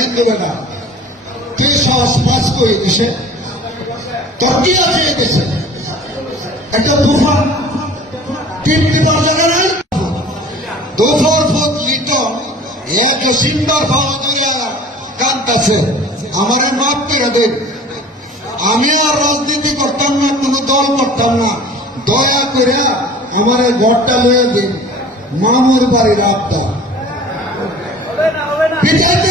হিন্দু বেটা কে সাহস পাস করে দিছে? আছে দেশে। একটা তুফান। জায়গা নাই এক সিন্দার ভাবা ধরিয়া কান্দাছে আমারে মাপ করে দেন। আমি আর রাজনীতি করতাম না কোন দল করতাম না। দয়া করে আমার ঘরটা লয়ে দিন। মামুর বাড়ির আবদা পিঠাইতে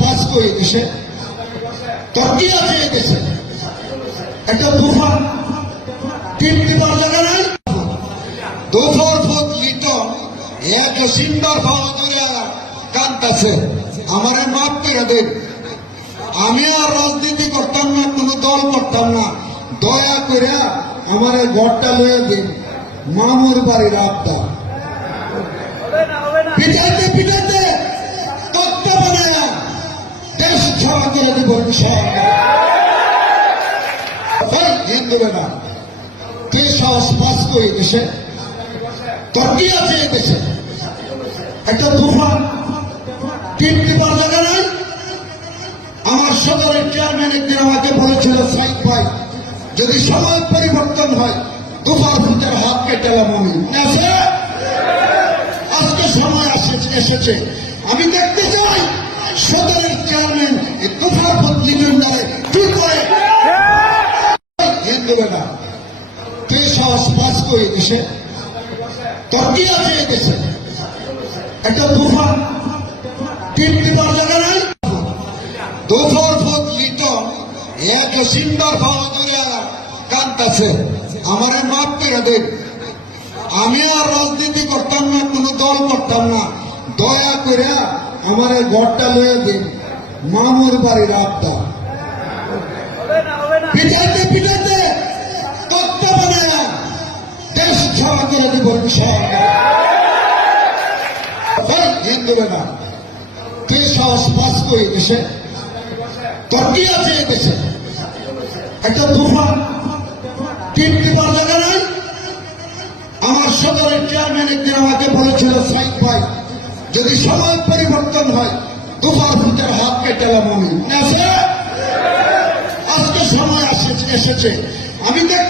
পাস করে দিছে। তোর কি আছে এ দেশে একটা জায়গা নাই? দুপুর ফুট ধরিয়া কান্দাছে আমারে মাপ করে দেন। আমি আর রাজনীতি করতাম না, কোন দল করতাম না। দয়া করে আমার ঘরটা লয়ে দিন। মামুর বাড়ির আবদা পিঠাইতে পিঠাইতে ছাড়া করে দিব হিন্দু বেটা কে সাহস পাস করে দেশে? তোর কি আছে দেশে। একটা তুফান। টিপ টিপার জায়গা আমার সদরের চেয়ারম্যান একদিন আমাকে বলেছিল সাইদ ভাই, যদি সময় পরিবর্তন হয় দুবার ফুটের হাত কেটেলাম আমি আজকে সময় এসেছে এসেছে। আমি দেখতে চাই সদরের তোর কি আছে দেশে একটা তুফান। টিপ টিপার জায়গা নাই। দুপুর ফুট লিটন, এক ভাবা ধরিয়া কান্দাছে আমারে মাপ দেন। আমি আর রাজনীতি করতাম না, কোন দল করতাম না। দয়া করে আমার ঘরটা লয়ে দিন। মামুর বাড়ির আবদা পিঠাইতে পিঠাইতে তত্ত্ব বানায় দেশ ছাড়া করে দিব হিন্দু বেটা কে তুফান। আমার সদরের চেয়ারম্যান একদিন আমাকে বলেছিল সাইদ ভাই, যদি সময় পরিবর্তন হয় দুবার আজকে সময় এসেছে। আমি দেখতে